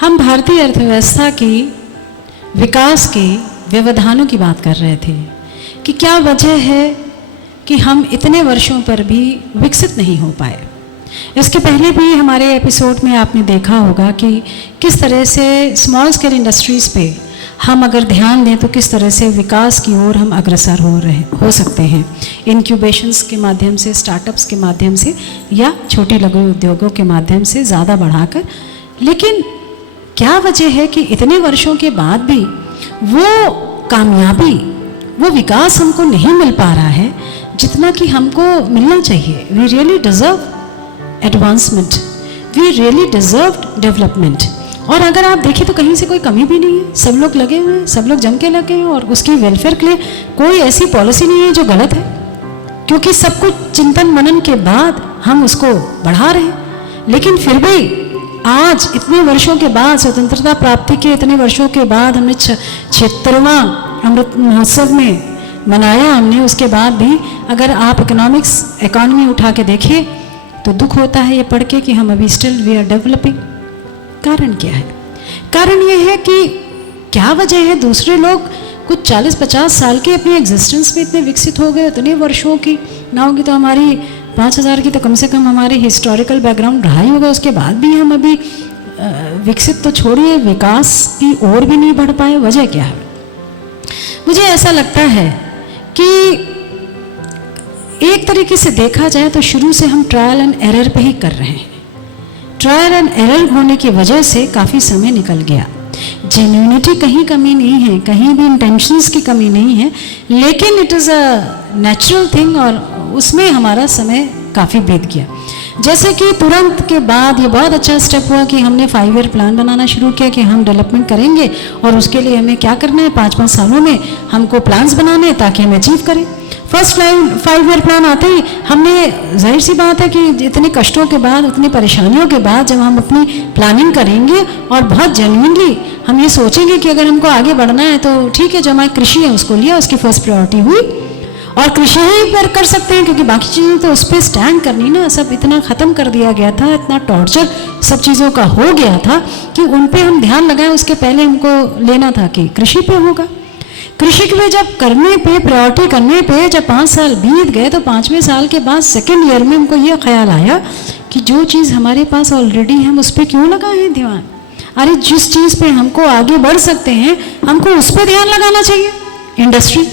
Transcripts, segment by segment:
हम भारतीय अर्थव्यवस्था की विकास के व्यवधानों की बात कर रहे थे कि क्या वजह है कि हम इतने वर्षों पर भी विकसित नहीं हो पाए। इसके पहले भी हमारे एपिसोड में आपने देखा होगा कि किस तरह से स्मॉल स्केल इंडस्ट्रीज़ पे हम अगर ध्यान दें तो किस तरह से विकास की ओर हम अग्रसर हो सकते हैं, इनक्यूबेशंस के माध्यम से, स्टार्टअप्स के माध्यम से या छोटे लघु उद्योगों के माध्यम से ज़्यादा बढ़ाकर। लेकिन क्या वजह है कि इतने वर्षों के बाद भी वो कामयाबी, वो विकास हमको नहीं मिल पा रहा है जितना कि हमको मिलना चाहिए। We really deserve advancement, we really deserve development. और अगर आप देखें तो कहीं से कोई कमी भी नहीं है, सब लोग लगे हुए हैं, सब लोग जम के लगे हैं और उसकी वेलफेयर के लिए कोई ऐसी पॉलिसी नहीं है जो गलत है, क्योंकि सब कुछ चिंतन मनन के बाद हम उसको बढ़ा रहे हैं। लेकिन फिर भी आज इतने वर्षों के बाद, स्वतंत्रता प्राप्ति के इतने वर्षों के बाद हमने 76वां अमृत महोत्सव में मनाया हमने, उसके बाद भी अगर आप इकोनॉमी उठा के देखिए तो दुख होता है ये पढ़ के कि हम अभी स्टिल वी आर डेवलपिंग। कारण क्या है? कारण ये है कि क्या वजह है, दूसरे लोग कुछ 40-50 साल के अपनी एग्जिस्टेंस में इतने विकसित हो गए, इतने वर्षों की ना होगी तो हमारी 5000 की तो कम से कम हमारी हिस्टोरिकल बैकग्राउंड रहा ही होगा, उसके बाद भी हम अभी विकसित तो छोड़िए विकास की ओर भी नहीं बढ़ पाए। वजह क्या है? मुझे ऐसा लगता है कि एक तरीके से देखा जाए तो शुरू से हम ट्रायल एंड एरर पे ही कर रहे हैं। ट्रायल एंड एरर होने की वजह से काफ़ी समय निकल गया। जेन्युइनिटी कहीं कमी नहीं है, कहीं भी इंटेंशंस की कमी नहीं है, लेकिन it is a natural thing और उसमें हमारा समय काफ़ी बीत गया। जैसे कि तुरंत के बाद ये बहुत अच्छा स्टेप हुआ कि हमने 5 ईयर प्लान बनाना शुरू किया कि हम डेवलपमेंट करेंगे और उसके लिए हमें क्या करना है, 5-5 सालों में हमको प्लान्स बनाने हैं ताकि हम अचीव करें। फर्स्ट 5 ईयर प्लान आते ही हमने, जाहिर सी बात है कि इतने कष्टों के बाद, इतनी परेशानियों के बाद जब हम अपनी प्लानिंग करेंगे और बहुत जेन्युइनली हम ये सोचेंगे कि अगर हमको आगे बढ़ना है तो ठीक है, जो हमारी कृषि है उसको लिया, उसकी फर्स्ट प्रायोरिटी हुई और कृषि ही पर कर सकते हैं क्योंकि बाकी चीज़ें तो उस पर स्टैंड करनी ना, सब इतना ख़त्म कर दिया गया था, इतना टॉर्चर सब चीज़ों का हो गया था कि उन पे हम ध्यान लगाएं। उसके पहले हमको लेना था कि कृषि पे होगा। कृषि के लिए जब करने पे, प्रायोरिटी करने पे जब 5 साल बीत गए तो 5वें साल के बाद सेकेंड ईयर में हमको ये ख्याल आया कि जो चीज़ हमारे पास ऑलरेडी है हम उस पर क्यों लगाएं ध्यान। अरे जिस चीज़ पे हमको आगे बढ़ सकते हैं हमको उस पर ध्यान लगाना चाहिए, इंडस्ट्री।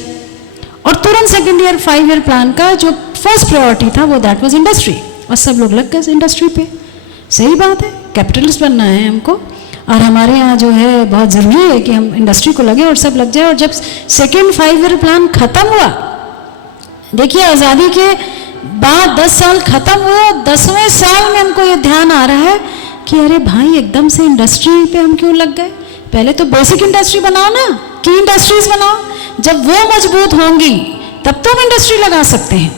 और तुरंत सेकेंड ईयर 5 ईयर प्लान का जो फर्स्ट प्रायोरिटी था वो दैट वाज इंडस्ट्री, और सब लोग लग गए इंडस्ट्री पे। सही बात है, कैपिटलिस्ट बनना है हमको और हमारे यहाँ जो है बहुत ज़रूरी है कि हम इंडस्ट्री को लगे और सब लग जाए। और जब सेकेंड 5 ईयर प्लान ख़त्म हुआ, देखिए आज़ादी के बाद 10 साल ख़त्म हुआ, 10वें साल में हमको ये ध्यान आ रहा है कि अरे भाई एकदम से इंडस्ट्री पे हम क्यों लग गए। पहले तो बेसिक इंडस्ट्री बनाओ ना, की इंडस्ट्रीज बनाओ, जब वो मजबूत होंगी तब तो हम इंडस्ट्री लगा सकते हैं।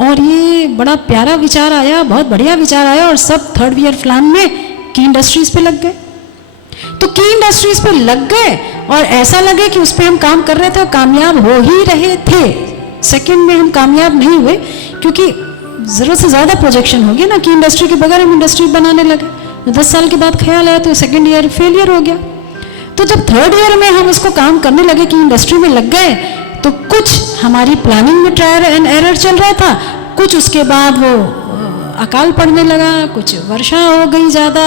और ये बड़ा प्यारा विचार आया, बहुत बढ़िया विचार आया और सब 3rd ईयर प्लान में की इंडस्ट्रीज पे लग गए। तो की इंडस्ट्रीज पे लग गए और ऐसा लगे कि उस पर हम काम कर रहे थे और कामयाब हो ही रहे थे। सेकंड में हम कामयाब नहीं हुए क्योंकि ज़रूरत से ज़्यादा प्रोजेक्शन हो गया ना, कि इंडस्ट्री के बगैर हम इंडस्ट्री बनाने लगे। तो 10 साल के बाद ख्याल आया तो सेकेंड ईयर फेलियर हो गया। तो जब 3rd ईयर में हम उसको काम करने लगे कि इंडस्ट्री में लग गए तो कुछ हमारी प्लानिंग में ट्रायल एंड एरर चल रहा था, कुछ उसके बाद वो अकाल पड़ने लगा, कुछ वर्षा हो गई ज़्यादा,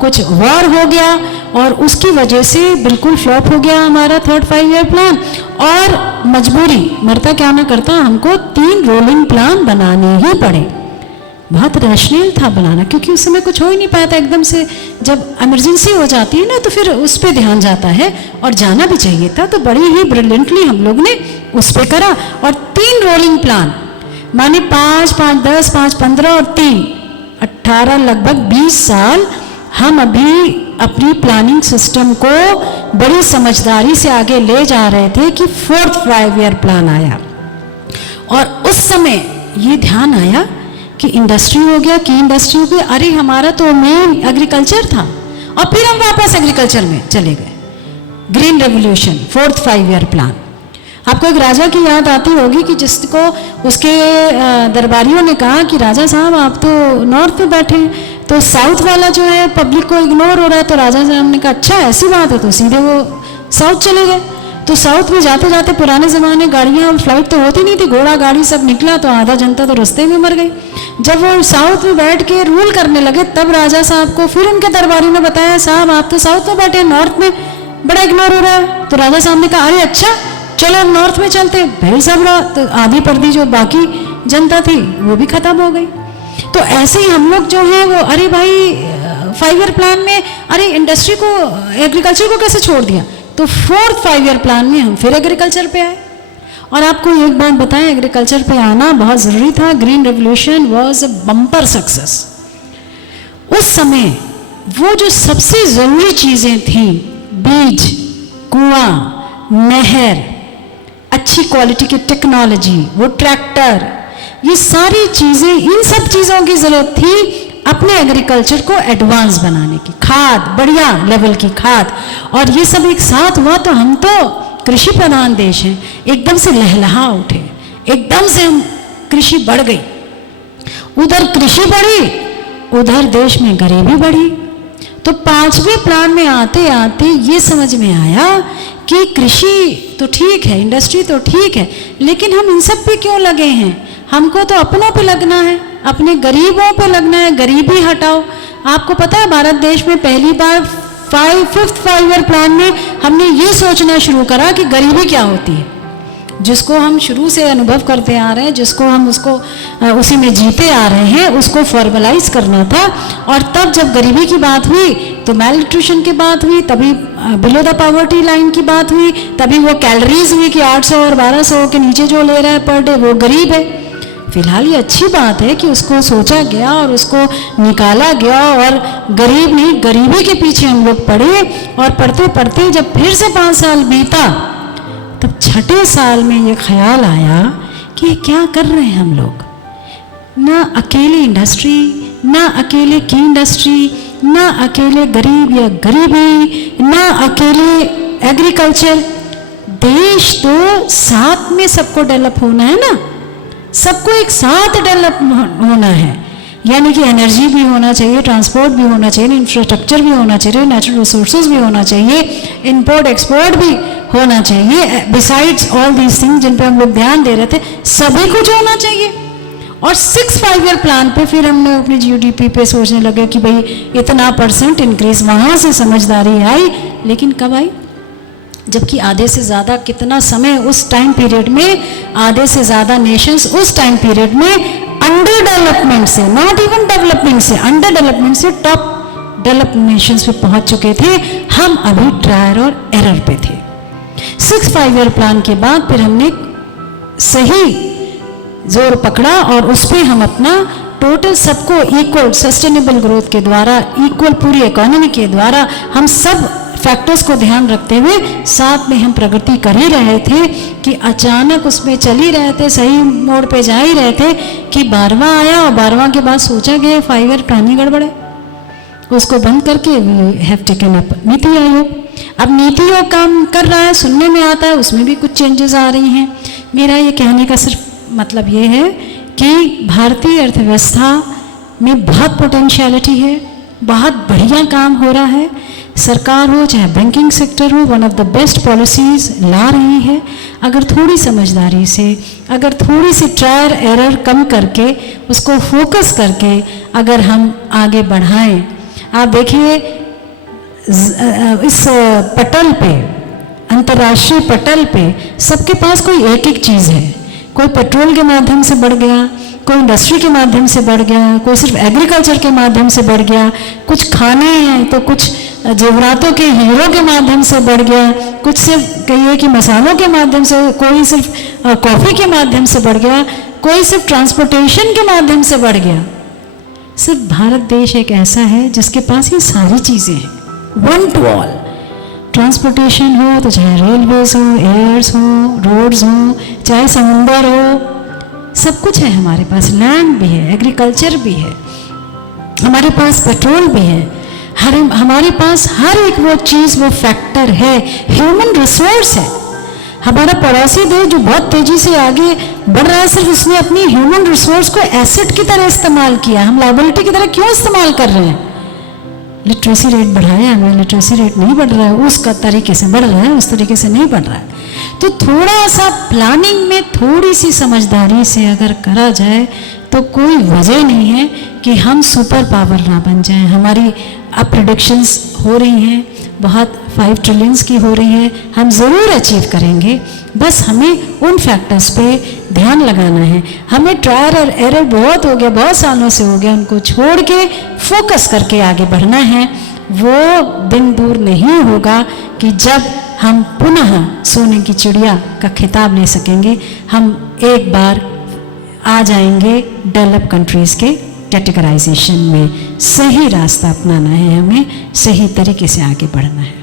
कुछ वॉर हो गया और उसकी वजह से बिल्कुल फ्लॉप हो गया हमारा 3rd 5 ईयर प्लान। और मजबूरी मरता क्या ना करता, हमको 3 रोलिंग प्लान बनाने ही पड़े। बहुत रैशनल था बनाना क्योंकि उस समय कुछ हो ही नहीं पाया था। एकदम से जब इमरजेंसी हो जाती है ना तो फिर उस पर ध्यान जाता है और जाना भी चाहिए था। तो बड़ी ही ब्रिलियंटली हम लोग ने उस पर करा और 3 रोलिंग प्लान, माने 5, 5, 10, 5, 15 और 3, 18 लगभग 20 साल हम अभी अपनी प्लानिंग सिस्टम को बड़ी समझदारी से आगे ले जा रहे थे कि 4th 5 ईयर प्लान आया। और उस समय ये ध्यान आया कि इंडस्ट्री हो गया, की इंडस्ट्री हो गई, अरे हमारा तो मेन एग्रीकल्चर था। और फिर हम वापस एग्रीकल्चर में चले गए। Green revolution, 4th 5 year plan. आपको एक राजा की याद आती होगी कि जिसको उसके दरबारियों ने कहा कि राजा साहब आप तो नॉर्थ में बैठे हैं तो साउथ वाला जो है पब्लिक को इग्नोर हो रहा है, तो राजा साहब ने कहा अच्छा ऐसी बात है, तो सीधे वो साउथ चले गए। तो साउथ में जाते जाते पुराने ज़माने गाड़ियाँ और फ्लाइट तो होती नहीं थी, घोड़ा गाड़ी सब निकला, तो आधा जनता तो रास्ते में मर गई। जब वो साउथ में बैठ के रूल करने लगे तब राजा साहब को फिर उनके दरबारी ने बताया साहब आप तो साउथ में बैठे, नॉर्थ में बड़ा इग्नोर हो रहा है। तो राजा साहब ने कहा अरे अच्छा चलो नॉर्थ में चलते, भाई सब रहा। तो आधी पर्दी जो बाकी जनता थी वो भी खत्म हो गई। तो ऐसे ही हम लोग जो है वो अरे भाई 5 ईयर प्लान में अरे इंडस्ट्री को एग्रीकल्चर को कैसे छोड़ दिया, तो 4th 5 ईयर प्लान में हम फिर एग्रीकल्चर पे आए। और आपको एक बात बताएं, एग्रीकल्चर पे आना बहुत ज़रूरी था। Green revolution was a bumper success. उस समय वो जो सबसे ज़रूरी चीज़ें थी, बीज, कुआं, नहर, अच्छी क्वालिटी की टेक्नोलॉजी, वो ट्रैक्टर, ये सारी चीज़ें, इन सब चीज़ों की ज़रूरत थी अपने एग्रीकल्चर को एडवांस बनाने की, खाद, बढ़िया लेवल की खाद, और ये सब एक साथ हुआ। तो हम तो कृषि प्रधान देश हैं, एकदम से लहलहा उठे, एकदम से हम कृषि बढ़ गई। उधर कृषि बढ़ी, उधर देश में गरीबी बढ़ी। तो 5वें प्लान में आते आते ये समझ में आया कि कृषि तो ठीक है, इंडस्ट्री तो ठीक है, लेकिन हम इन सब पे क्यों लगे हैं? हमको तो अपनों पे लगना है, अपने गरीबों पे लगना है, गरीबी हटाओ। आपको पता है भारत देश में पहली बार 5th 5 ईयर प्लान में हमने ये सोचना शुरू करा कि गरीबी क्या होती है, जिसको हम शुरू से अनुभव करते आ रहे हैं, जिसको हम उसको उसी में जीते आ रहे हैं, उसको फॉर्मलाइज करना था। और तब जब गरीबी की बात हुई तो मेल न्यूट्रिशन की बात हुई, तभी बिलो द पॉवर्टी लाइन की बात हुई, तभी वो कैलोरीज हुई कि 800 और 1200 के नीचे जो ले रहा है पर डे वो गरीब है। फिलहाल ये अच्छी बात है कि उसको सोचा गया और उसको निकाला गया, और गरीब नहीं गरीबी के पीछे हम लोग पढ़े, और पढ़ते पढ़ते जब फिर से 5 साल बीता तब 6ठे साल में ये ख्याल आया कि क्या कर रहे हैं हम लोग। ना अकेले इंडस्ट्री, ना अकेले की इंडस्ट्री, ना अकेले गरीब या गरीबी, ना अकेले एग्रीकल्चर, देश तो साथ में सबको डेवलप होना है ना, सबको एक साथ डेवलप होना है। यानी कि एनर्जी भी होना चाहिए, ट्रांसपोर्ट भी होना चाहिए, इंफ्रास्ट्रक्चर भी होना चाहिए, नेचुरल रिसोर्सेज भी होना चाहिए, इंपोर्ट एक्सपोर्ट भी होना चाहिए, बिसाइड्स ऑल दीज थिंग्स जिन पे हम लोग ध्यान दे रहे थे, सभी कुछ होना चाहिए। और 6th 5 ईयर प्लान पे फिर हमने अपनी GDP पे सोचने लगे कि भाई इतना % इंक्रीज, वहाँ से समझदारी आई। लेकिन कब आई? जबकि आधे से ज़्यादा कितना समय उस टाइम पीरियड में, आधे से ज़्यादा नेशंस उस टाइम पीरियड में अंडर डेवलपमेंट से, नॉट इवन डेवलपमेंट से, अंडर डेवलपमेंट से टॉप डेवलप्ड नेशंस पे पहुंच चुके थे। हम अभी ट्रायल और एरर पे थे। 6th 5 ईयर प्लान के बाद फिर हमने सही जोर पकड़ा और उस पर हम अपना टोटल सबको इक्वल सस्टेनेबल ग्रोथ के द्वारा, इक्वल पूरी इकोनॉमी के द्वारा, हम सब फैक्टर्स को ध्यान रखते हुए साथ में हम प्रगति कर ही रहे थे कि अचानक उसमें चल ही रहे थे, सही मोड़ पे जा ही रहे थे कि 12वां आया, और 12वां के बाद सोचा गया 5 ईयर प्लान ही गड़बड़ है, उसको बंद करके we have taken up NITI Aayog. अब नीति आयोग काम कर रहा है, सुनने में आता है उसमें भी कुछ चेंजेस आ रही हैं। मेरा ये कहने का सिर्फ मतलब ये है कि भारतीय अर्थव्यवस्था में बहुत पोटेंशियलिटी है, बहुत बढ़िया काम हो रहा है। सरकार हो चाहे बैंकिंग सेक्टर हो, one of the best policies ला रही है। अगर थोड़ी समझदारी से, अगर थोड़ी सी ट्रायल एरर कम करके, उसको फोकस करके अगर हम आगे बढ़ाएं। आप देखिए इस पटल पे, अंतर्राष्ट्रीय पटल पे सबके पास कोई एक एक चीज़ है। कोई पेट्रोल के माध्यम से बढ़ गया, कोई इंडस्ट्री के माध्यम से बढ़ गया, कोई सिर्फ एग्रीकल्चर के माध्यम से बढ़ गया, कुछ खाने हैं तो कुछ जेवरातों के हीरो के माध्यम से बढ़ गया, कुछ सिर्फ कहिए कि मसालों के माध्यम से, कोई सिर्फ कॉफ़ी के माध्यम से बढ़ गया, कोई सिर्फ ट्रांसपोर्टेशन के माध्यम से बढ़ गया। सिर्फ भारत देश एक ऐसा है जिसके पास ये सारी चीज़ें हैं, वन टू ऑल। ट्रांसपोर्टेशन हो तो चाहे रेलवेज हो, एयर्स हो, रोड्स हो, चाहे समुंदर हो, सब कुछ है हमारे पास। लैंड भी है, एग्रीकल्चर भी है, हमारे पास पेट्रोल भी है, हमारे पास हर एक वो चीज़, वो फैक्टर है, ह्यूमन रिसोर्स है हमारा पड़ोसी देश जो बहुत तेजी से आगे बढ़ रहा है, सिर्फ उसने अपनी ह्यूमन रिसोर्स को एसेट की तरह इस्तेमाल किया, हम लायबिलिटी की तरह क्यों इस्तेमाल कर रहे हैं? लिटरेसी रेट बढ़ाया हमें, लिटरेसी रेट नहीं बढ़ रहा है, उसका तरीके से बढ़ रहा है, उस तरीके से नहीं बढ़ रहा है। तो थोड़ा सा प्लानिंग में थोड़ी सी समझदारी से अगर करा जाए तो कोई वजह नहीं है कि हम सुपर पावर ना बन जाएं। हमारी अब प्रेडिक्शंस हो रही हैं, बहुत 5 ट्रिलियंस की हो रही है, हम ज़रूर अचीव करेंगे, बस हमें उन फैक्टर्स पे ध्यान लगाना है। हमें ट्रायल और एरर बहुत हो गया, बहुत सालों से हो गया, उनको छोड़ के फोकस करके आगे बढ़ना है। वो दिन दूर नहीं होगा कि जब हम पुनः सोने की चिड़िया का खिताब ले सकेंगे, हम एक बार आ जाएंगे डेवलप कंट्रीज़ के कैटेगराइजेशन में। सही रास्ता अपनाना है, हमें सही तरीके से आगे बढ़ना है।